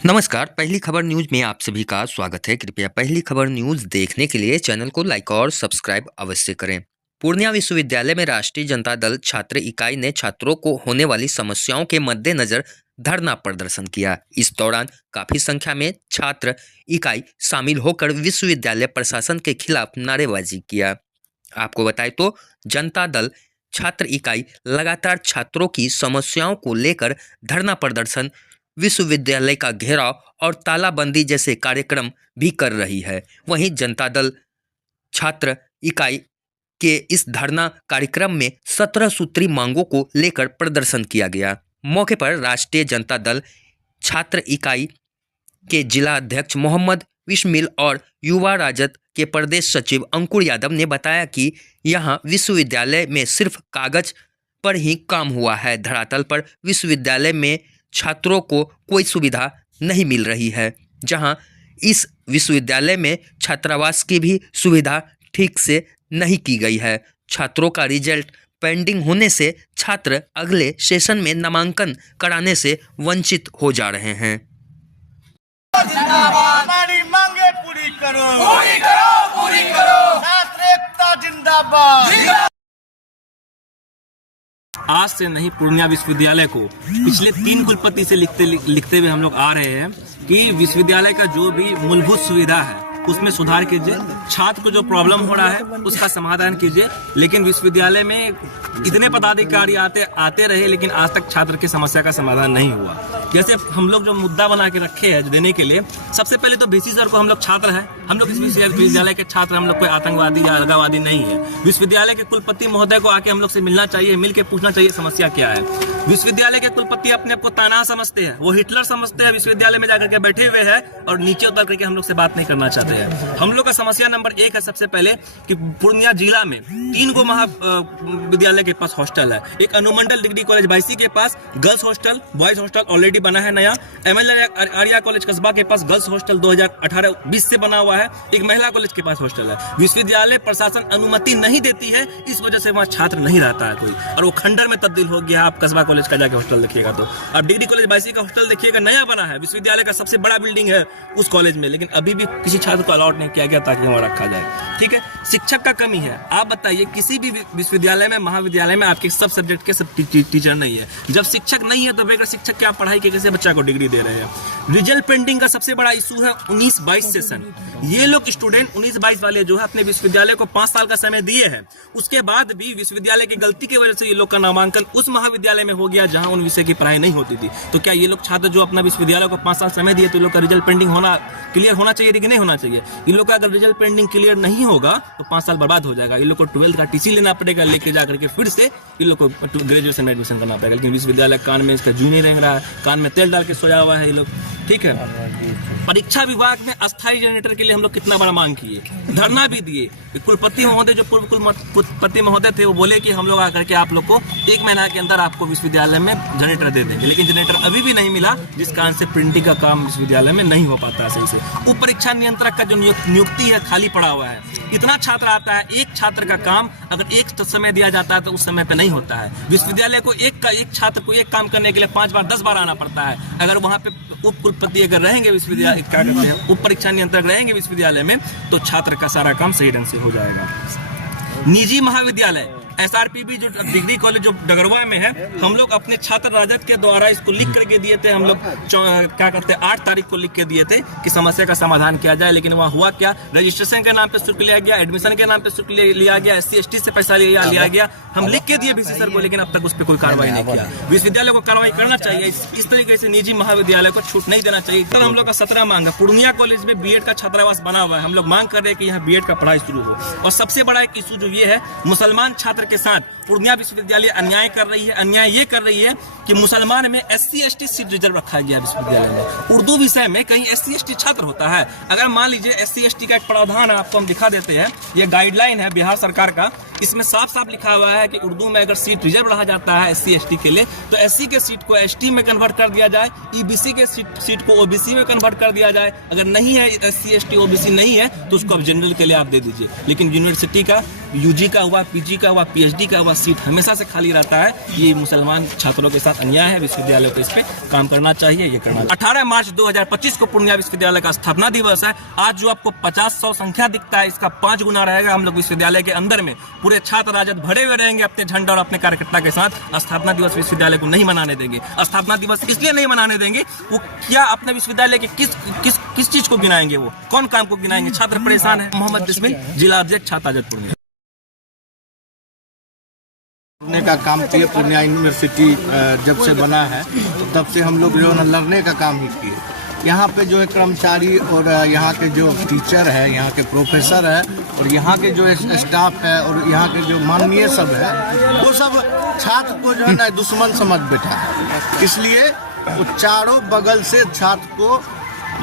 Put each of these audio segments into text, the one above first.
नमस्कार, पहली खबर न्यूज़ में आप सभी का स्वागत है। कृपया पहली खबर न्यूज़ देखने के लिए चैनल को लाइक और सब्सक्राइब अवश्य करें। पूर्णिया विश्वविद्यालय में राष्ट्रीय जनता दल छात्र इकाई ने छात्रों को होने वाली समस्याओं के मद्देनजर धरना प्रदर्शन किया। इस दौरान काफी संख्या में छात्र इकाई शामिल होकर विश्वविद्यालय प्रशासन के खिलाफ नारेबाजी किया। आपको बताएं तो जनता दल छात्र इकाई लगातार छात्रों की समस्याओं को लेकर धरना प्रदर्शन, विश्वविद्यालय का घेराव और तालाबंदी जैसे कार्यक्रम भी कर रही है। वहीं जनता दल छात्र इकाई के इस धरना कार्यक्रम में 17 सूत्री मांगों को लेकर प्रदर्शन किया गया। मौके पर राष्ट्रीय जनता दल छात्र इकाई के जिला अध्यक्ष मोहम्मद विस्मिल और युवा राजद के प्रदेश सचिव अंकुर यादव ने बताया कि यहां विश्वविद्यालय में सिर्फ कागज पर ही काम हुआ है। धरातल पर विश्वविद्यालय में छात्रों को कोई सुविधा नहीं मिल रही है। जहां इस विश्वविद्यालय में छात्रावास की भी सुविधा ठीक से नहीं की गई है। छात्रों का रिजल्ट पेंडिंग होने से छात्र अगले सेशन में नामांकन कराने से वंचित हो जा रहे हैं। हमारी मांगे पूरी करो, पूरी करो, पूरी करो। छात्र एकता जिंदाबाद। आज से नहीं, पूर्णिया विश्वविद्यालय को पिछले 3 कुलपति से लिखते हुए हम लोग आ रहे हैं कि विश्वविद्यालय का जो भी मूलभूत सुविधा है उसमें सुधार कीजिए। छात्र को जो प्रॉब्लम हो रहा है उसका समाधान कीजिए। लेकिन विश्वविद्यालय में इतने पदाधिकारी आते रहे, लेकिन आज तक छात्र की समस्या का समाधान नहीं हुआ। जैसे हम लोग जो मुद्दा बना के रखे हैं देने के लिए, सबसे पहले तो बीसी सर को, हम लोग छात्र हैं, हम लोग इस विश्वविद्यालय के छात्र, हम लोग कोई आतंकवादी या अलगावादी नहीं है। विश्वविद्यालय के कुलपति महोदय को आके हम लोग से मिलना चाहिए, मिल के पूछना चाहिए समस्या क्या है। विश्वविद्यालय के कुलपति अपने आप को ताना समझते हैं, वो हिटलर समझते हैं, विश्वविद्यालय में जाकर के बैठे हुए हैं और नीचे उतर करके हम लोग से बात नहीं करना चाहते हैं। हम लोग का समस्या नंबर 1 है सबसे पहले कि पूर्णिया जिला में 3 गो महाविद्यालय के पास हॉस्टल है। एक अनुमंडल डिग्री कॉलेज बाईसी के पास girls hostel, boys hostel already बना है नया। एमएलए आर्या कॉलेज कस्बा के पास गर्ल्स हॉस्टल 2018-20 से बना हुआ है। एक महिला कॉलेज के पास हॉस्टल है। विश्वविद्यालय प्रशासन अनुमति नहीं देती है, इस वजह से वहाँ छात्र नहीं रहता है कोई, और वो खंडर में तब्दील हो गया। आप कस्बा कॉलेज का जाके हॉस्टल देखिएगा तो अब डिग्री कॉलेज बाईसी का हॉस्टल देखिएगा, नया बना है, विश्वविद्यालय का सबसे बड़ा बिल्डिंग है उस कॉलेज में, लेकिन अभी भी किसी छात्र को अलॉट नहीं किया गया ताकि वहाँ रखा जाए। ठीक है, शिक्षक का कमी है। आप बताइए, किसी भी विश्वविद्यालय में, महाविद्यालय में आपके सब सब्जेक्ट के सब टीचर नहीं है। जब शिक्षक नहीं है तो बगैर शिक्षक क्या पढ़ाई के कैसे बच्चा को डिग्री दे रहे हैं। रिजल्ट पेंडिंग का सबसे बड़ा इशू है 19-22 सेशन। ये लोग स्टूडेंट 19-22 वाले जो है अपने विश्वविद्यालय को 5 साल का समय दिए हैं, उसके बाद भी विश्वविद्यालय की गलती की वजह से ये लोग का नामांकन उस महाविद्यालय में हो गया जहां उन विषय की पढ़ाई नहीं होती थी। तो क्या ये लोग छात्र जो अपना विश्वविद्यालय को 5 साल समय दिए, तो ये लोग का रिजल्ट पेंडिंग क्लियर होना चाहिए कि नहीं होना चाहिए? इन लोग का अगर रिजल्ट पेंडिंग क्लियर नहीं होगा तो 5 साल बर्बाद हो जाएगा। इन लोग को 12th का टीसी लेना पड़ेगा, लेके जाकर के फिर से इन लोग को ग्रेजुएशन में एडमिशन करना पड़ेगा। लेकिन विश्वविद्यालय कान में इसका जू नहीं रह रहा है, कान में तेल डाल के सोया हुआ है ये लोग। ठीक है, परीक्षा विभाग में अस्थायी जनरेटर के लिए हम लोग कितना बड़ा मांग किए, धरना भी दिए। कुलपति महोदय, जो पूर्व कुलपति महोदय थे, वो बोले कि हम लोग आकर के आप लोग को 1 महीना के अंदर आपको विश्वविद्यालय में जनरेटर दे देंगे, लेकिन जनरेटर अभी भी नहीं मिला, जिस कारण से प्रिंटिंग का काम विश्वविद्यालय में नहीं हो पाता है सही से। उप परीक्षा नियंत्रक का जो नियुक्ति है खाली पड़ा हुआ है। इतना छात्र आता है, एक छात्र का काम अगर एक समय दिया जाता है तो उस समय पे नहीं होता है। विश्वविद्यालय को एक छात्र को एक काम करने के लिए 5 बार 10 बार आना पड़ता है। अगर वहाँ पे उप कुलपति अगर रहेंगे विश्वविद्यालय, क्या कहते हैं, उप परीक्षा नियंत्रक रहेंगे विश्वविद्यालय में, तो छात्र का सारा काम सही ढंग से हो जाएगा। निजी महाविद्यालय एसआरपीबी जो डिग्री कॉलेज जो डगरवा में है, हम लोग अपने छात्र राजद के द्वारा इसको लिख करके दिए थे। हम लोग क्या करते हैं, 8 तारीख को लिख के दिए थे कि समस्या का समाधान किया जाए, लेकिन वहाँ हुआ क्या, रजिस्ट्रेशन के नाम पे शुल्क लिया गया, एडमिशन के नाम पे शुल्क लिया गया, SC/ST से पैसा लिया गया। हम लिख के दिए बीसी सर को, लेकिन अब तक उस पर कोई कार्रवाई नहीं किया। विश्वविद्यालय को कार्रवाई करना चाहिए, इस तरीके से निजी महाविद्यालय को छूट नहीं देना चाहिए। हम लोग का 17 मांग है। पूर्णिया कॉलेज में बीएड का छात्रावास बना हुआ है, हम लोग मांग कर रहे हैं कि यहाँ बीएड का पढ़ाई शुरू हो। और सबसे बड़ा एक इशू जो ये है, मुसलमान छात्र के साथ पूर्णिया विश्वविद्यालय अन्याय कर रही है। अन्याय ये कर रही है कि मुसलमान में SC/ST सीट रिजर्व रखा गया विश्वविद्यालय में। उर्दू विषय में कहीं SC/ST छात्र होता है। अगर मान लीजिए SC/ST का एक प्रावधान है, आपको हम दिखा देते हैं, ये गाइडलाइन है बिहार सरकार का, इसमें साफ साफ लिखा हुआ है कि उर्दू में अगर सीट रिजर्व रहा जाता है SC/ST के लिए, तो SC के सीट को ST में कन्वर्ट कर दिया जाए, EBC के सीट को OBC में कन्वर्ट कर दिया जाए। अगर नहीं है SC/ST OBC नहीं है तो उसको आप जनरल के लिए आप दे दीजिए। लेकिन यूनिवर्सिटी का यूजी का हुआ, पीजी का हुआ, पीएचडी का हुआ सीट हमेशा से खाली रहता है। ये मुसलमान छात्रों के साथ अन्याय है। विश्वविद्यालय को इस पे काम करना चाहिए। ये करना 18 मार्च 2025 को पूर्णिया विश्वविद्यालय का स्थापना दिवस है। आज जो आपको 50-100 संख्या दिखता है, इसका 5 गुना रहेगा। हम लोग विश्वविद्यालय के अंदर में पूरे छात्र राजद भरे हुए रहेंगे अपने झंडा और अपने कार्यकर्ता के साथ। स्थापना दिवस विश्वविद्यालय को नहीं मनाने देंगे। स्थापना दिवस इसलिए नहीं मनाने देंगे, वो क्या अपने विश्वविद्यालय के किस चीज को गिनाएंगे, वो कौन काम को गिनाएंगे? छात्र परेशान है। मोहम्मद बिस्मिल, जिला अध्यक्ष छात्र राजद पूर्णिया। लड़ने का काम किए। पूर्णिया यूनिवर्सिटी जब से बना है तब से हम लोग जो है लड़ने का काम ही किए। यहाँ पे जो है कर्मचारी और यहाँ के जो टीचर है, यहाँ के प्रोफेसर है और यहाँ के जो स्टाफ है और यहाँ के जो माननीय सब है, वो सब छात्र को जो है ना दुश्मन समझ बैठा है। इसलिए वो चारों बगल से छात्र को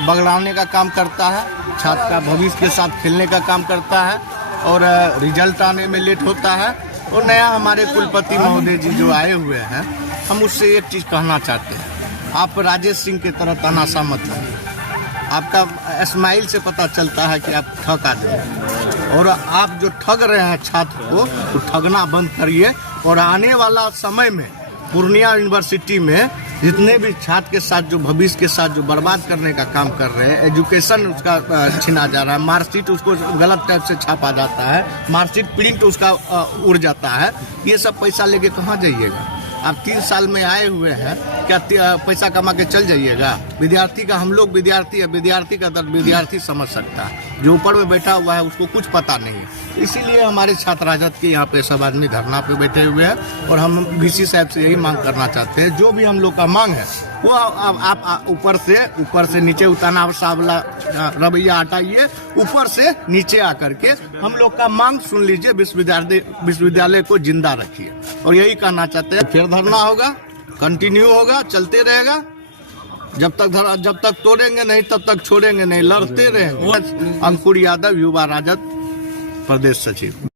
बगड़ाने का काम करता है, छात्र का भविष्य के साथ खेलने का काम करता है और रिजल्ट आने में लेट होता है। और नया हमारे कुलपति महोदय जी जो आए हुए हैं, हम उससे एक चीज़ कहना चाहते हैं, आप राजेश सिंह की तरह तानाशाह मत बनिए। आपका स्माइल से पता चलता है कि आप ठग आदमी हैं और आप जो ठग रहे हैं छात्र को, तो ठगना बंद करिए। और आने वाला समय में पूर्णिया यूनिवर्सिटी में जितने भी छात्र के साथ जो भविष्य के साथ जो बर्बाद करने का काम कर रहे हैं, एजुकेशन उसका छीना जा रहा है, मार्कशीट उसको गलत टाइप से छापा जाता है, मार्कशीट प्रिंट उसका उड़ जाता है, ये सब पैसा लेके कहाँ जाइएगा? आप 3 साल में आए हुए हैं, क्या पैसा कमा के चल जाइएगा? विद्यार्थी का, हम लोग विद्यार्थी है, विद्यार्थी का दर्द विद्यार्थी समझ सकता है। जो ऊपर में बैठा हुआ है उसको कुछ पता नहीं है। इसीलिए हमारे छात्र राजद के यहाँ पे सब आदमी धरना पे बैठे हुए हैं और हम वीसी साहब से यही मांग करना चाहते हैं, जो भी हम लोग का मांग है वो आप ऊपर से नीचे उतारना वाला रवैया हटाइए, ऊपर से नीचे आकर के हम लोग का मांग सुन लीजिए, विश्वविद्यालय को जिंदा रखिए। और यही कहना चाहते हैं। फिर धरना होगा, कंटिन्यू होगा, चलते रहेगा जब तक तोड़ेंगे नहीं तब तक छोड़ेंगे नहीं, लड़ते रहेंगे। अंकुर यादव, युवा राजद प्रदेश सचिव।